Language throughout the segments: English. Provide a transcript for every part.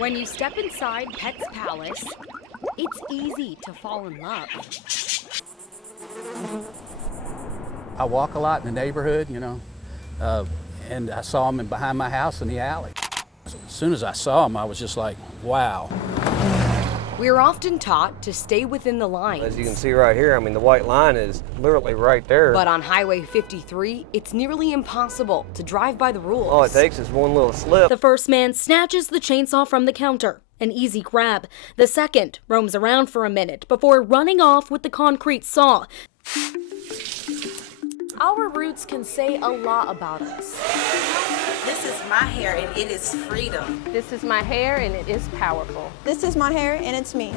When you step inside Pet's Palace, it's easy to fall in love. I walk a lot in the neighborhood, and I saw them behind my house in the alley. As soon as I saw them, I was just like, wow. We're often taught to stay within the lines. As you can see right here, the white line is literally right there. But on Highway 53, it's nearly impossible to drive by the rules. All it takes is one little slip. The first man snatches the chainsaw from the counter, an easy grab. The second roams around for a minute before running off with the concrete saw. Our roots can say a lot about us. This is my hair and it is freedom. This is my hair and it is powerful. This is my hair and it's me.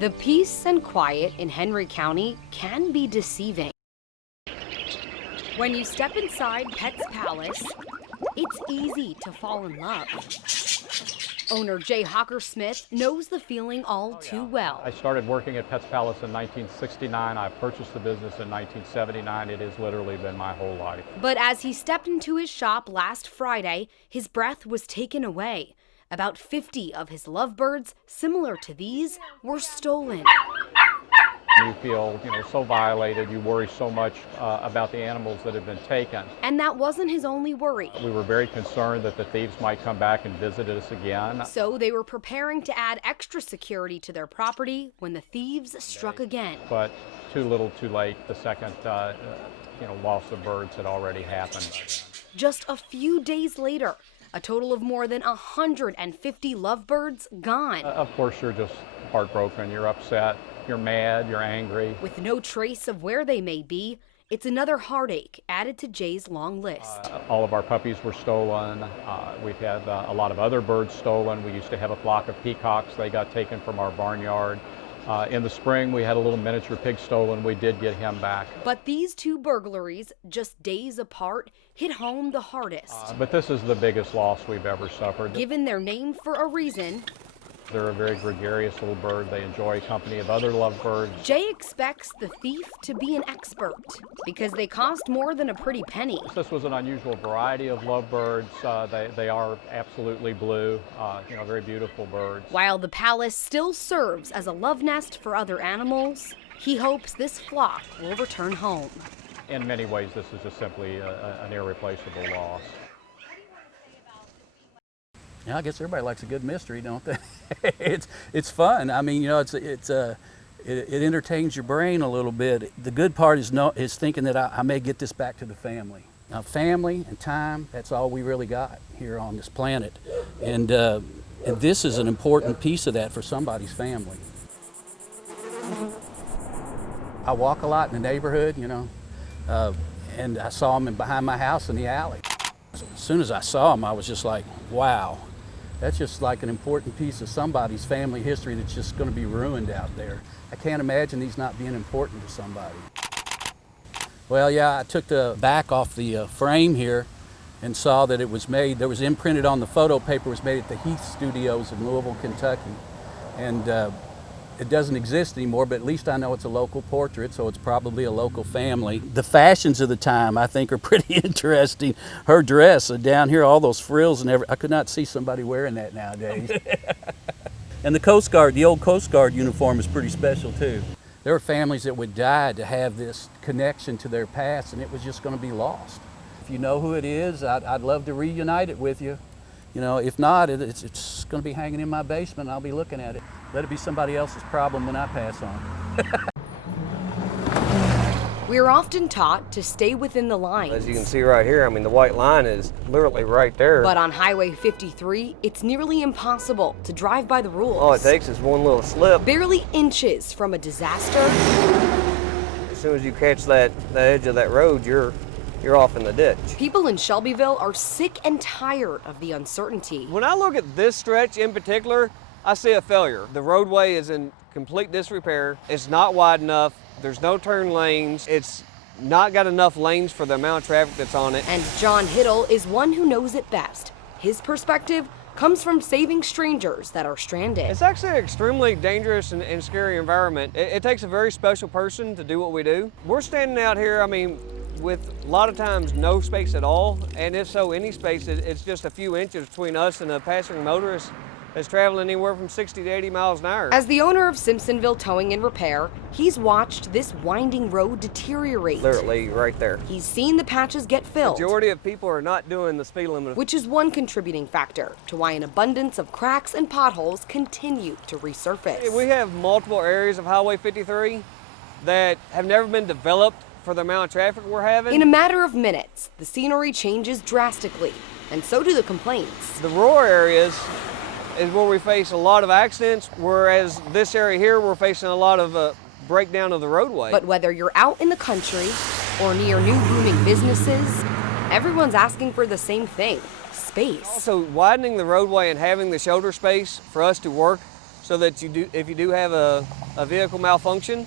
The peace and quiet in Henry County can be deceiving. When you step inside Pet's Palace, it's easy to fall in love. Owner Jay Hawker-Smith knows the feeling all too well. I started working at Pet's Palace in 1969. I purchased the business in 1979. It has literally been my whole life. But as he stepped into his shop last Friday, his breath was taken away. About 50 of his lovebirds, similar to these, were stolen. You feel, so violated. You worry so much about the animals that have been taken. And that wasn't his only worry. We were very concerned that the thieves might come back and visit us again. So they were preparing to add extra security to their property when the thieves struck again. But too little, too late. The second, loss of birds had already happened. Just a few days later, a total of more than 150 lovebirds gone. Of course, you're just heartbroken. You're upset. You're mad, you're angry. With no trace of where they may be, it's another heartache added to Jay's long list. All of our puppies were stolen. We've had a lot of other birds stolen. We used to have a flock of peacocks. They got taken from our barnyard. In the spring, we had a little miniature pig stolen. We did get him back. But these two burglaries, just days apart, hit home the hardest. But this is the biggest loss we've ever suffered. Given their name for a reason, they're a very gregarious little bird. They enjoy company of other lovebirds. Jay expects the thief to be an expert because they cost more than a pretty penny. This was an unusual variety of lovebirds. They are absolutely blue, very beautiful birds. While the palace still serves as a love nest for other animals, he hopes this flock will return home. In many ways, this is just simply an irreplaceable loss. Yeah, I guess everybody likes a good mystery, don't they? it's fun. It entertains your brain a little bit. The good part is thinking that I may get this back to the family. Now, family and time, that's all we really got here on this planet. And this is an important piece of that for somebody's family. I walk a lot in the neighborhood, and I saw them behind my house in the alley. As soon as I saw them, I was just like, wow. That's just like an important piece of somebody's family history that's just going to be ruined out there. I can't imagine these not being important to somebody. Well, yeah, I took the back off the frame here and saw that it was made, there was imprinted on the photo paper, was made at the Heath Studios in Louisville, Kentucky. And it doesn't exist anymore, but at least I know it's a local portrait, so it's probably a local family. The fashions of the time, I think, are pretty interesting. Her dress, down here, all those frills and everything. I could not see somebody wearing that nowadays. And the Coast Guard, the old Coast Guard uniform is pretty special too. There were families that would die to have this connection to their past, and it was just going to be lost. If you know who it is, I'd love to reunite it with you. If not, it's going to be hanging in my basement, and I'll be looking at it. Let it be somebody else's problem when I pass on. We're often taught to stay within the lines. As you can see right here, the white line is literally right there. But on Highway 53, it's nearly impossible to drive by the rules. All it takes is one little slip. Barely inches from a disaster. As soon as you catch the edge of that road, you're off in the ditch. People in Shelbyville are sick and tired of the uncertainty. When I look at this stretch in particular, I see a failure. The roadway is in complete disrepair. It's not wide enough. There's no turn lanes. It's not got enough lanes for the amount of traffic that's on it. And John Hiddle is one who knows it best. His perspective, comes from saving strangers that are stranded. It's actually an extremely dangerous and scary environment. It takes a very special person to do what we do. We're standing out here, I mean, with a lot of times no space at all, and if so, any space, it's just a few inches between us and a passing motorist that's traveling anywhere from 60 to 80 miles an hour. As the owner of Simpsonville Towing and Repair, he's watched this winding road deteriorate. Literally right there. He's seen the patches get filled, Majority of people are not doing the speed limit. which is one contributing factor to why an abundance of cracks and potholes continue to resurface. We have multiple areas of Highway 53 that have never been developed for the amount of traffic we're having. In a matter of minutes, the scenery changes drastically, and so do the complaints. The rural areas is where we face a lot of accidents, whereas this area here, we're facing a lot of breakdown of the roadway. But whether you're out in the country or near new booming businesses, everyone's asking for the same thing: space. Also, widening the roadway and having the shoulder space for us to work so that if you do have a vehicle malfunction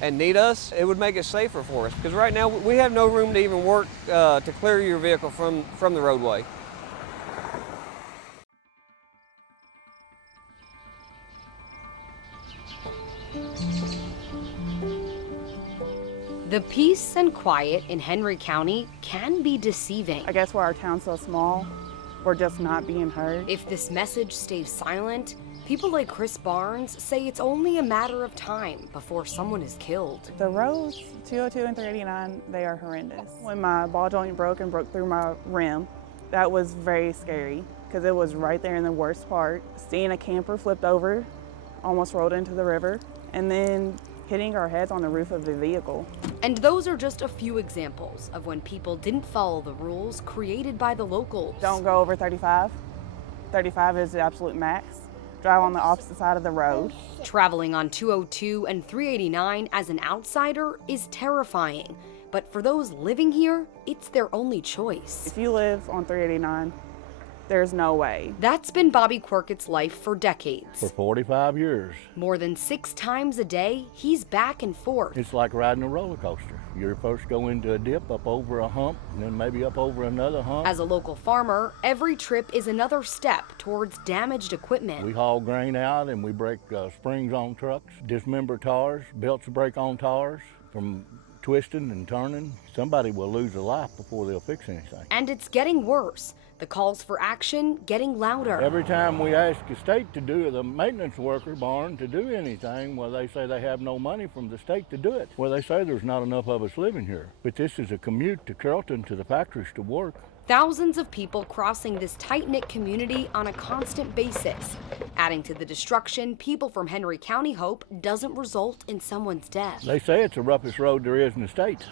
and need us, it would make it safer for us. Because right now, we have no room to even work to clear your vehicle from the roadway. The peace and quiet in Henry County can be deceiving. I guess where our town's so small, we're just not being heard. If this message stays silent, people like Chris Barnes say it's only a matter of time before someone is killed. The roads, 202 and 389, they are horrendous. When my ball joint broke through my rim, that was very scary because it was right there in the worst part. Seeing a camper flipped over, almost rolled into the river, and then hitting our heads on the roof of the vehicle. And those are just a few examples of when people didn't follow the rules created by the locals. Don't go over 35. 35 is the absolute max. Drive on the opposite side of the road. Traveling on 202 and 389 as an outsider is terrifying, but for those living here, it's their only choice. If you live on 389, there's no way. That's been Bobby Quirkett's life for decades. For 45 years. More than 6 times a day, he's back and forth. It's like riding a roller coaster. You first go into a dip, up over a hump, and then maybe up over another hump. As a local farmer, every trip is another step towards damaged equipment. We haul grain out and we break springs on trucks, dismember tires, belts break on tires from twisting and turning. Somebody will lose a life before they'll fix anything. And it's getting worse. The calls for action getting louder. Every time we ask the state to do, the maintenance worker barn to do anything, well, they say they have no money from the state to do it. Well, they say there's not enough of us living here. But this is a commute to Carrollton, to the factories to work. Thousands of people crossing this tight-knit community on a constant basis. Adding to the destruction, people from Henry County hope doesn't result in someone's death. They say it's the roughest road there is in the state.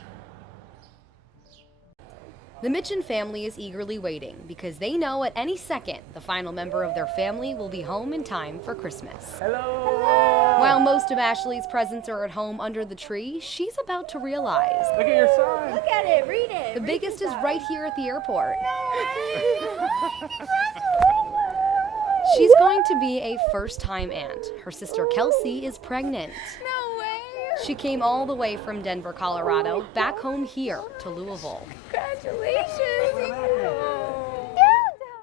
The Mitchin family is eagerly waiting because they know at any second the final member of their family will be home in time for Christmas. Hello! While most of Ashley's presents are at home under the tree, she's about to realize. Look at your sign. Look at it, read it. The biggest is right here at the airport. She's going to be a first-time aunt. Her sister Kelsey is pregnant. No way. She came all the way from Denver, Colorado, back home here to Louisville. Congratulations.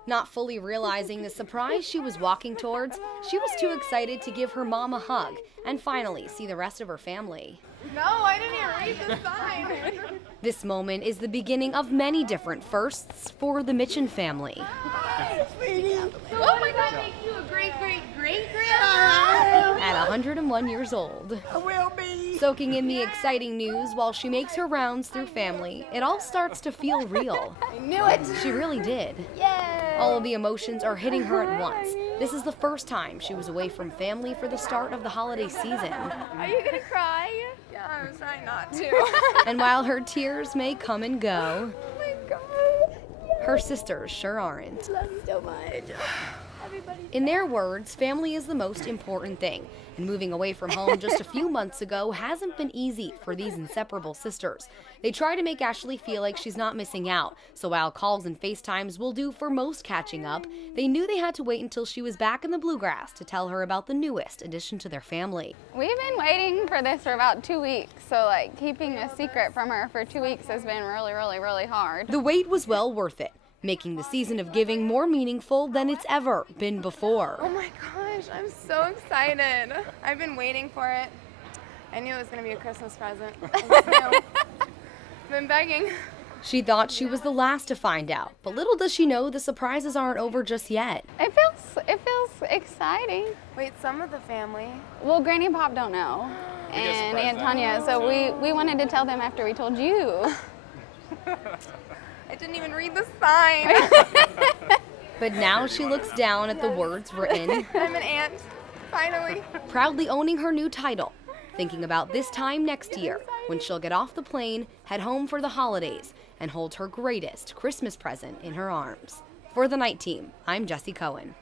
Not fully realizing the surprise she was walking towards, she was too excited to give her mom a hug and finally see the rest of her family. No, I didn't even read the sign. This moment is the beginning of many different firsts for the Mitchin family. Oh my God, make you a great-great-great-grandma. At 101 years old. I will be. Soaking in the exciting news while she makes her rounds through family, it all starts to feel real. I knew it. She really did. Yay. All of the emotions are hitting her at once. This is the first time she was away from family for the start of the holiday season. Are you gonna cry? Yeah, I was trying not to. And while her tears may come and go, Oh my God. her sisters sure aren't. Love you so much. Everybody. In their words, family is the most important thing, and moving away from home just a few months ago hasn't been easy for these inseparable sisters. They try to make Ashley feel like she's not missing out, so while calls and FaceTimes will do for most catching up, they knew they had to wait until she was back in the bluegrass to tell her about the newest addition to their family. We've been waiting for this for about 2 weeks, so keeping a secret from her for 2 weeks has been really hard. The wait was well worth it. making the season of giving more meaningful than it's ever been before. Oh my gosh, I'm so excited. I've been waiting for it. I knew it was going to be a Christmas present. I've been begging. She thought she was the last to find out, but little does she know the surprises aren't over just yet. It feels exciting. Wait, some of the family? Well, Granny and Pop don't know, and Aunt Tanya, so we wanted to tell them after we told you. I didn't even read the sign. But now she looks down at the words written, I'm an aunt, finally. proudly owning her new title, thinking about this time next year when she'll get off the plane, head home for the holidays, and hold her greatest Christmas present in her arms. For the Night Team, I'm Jessie Cohen.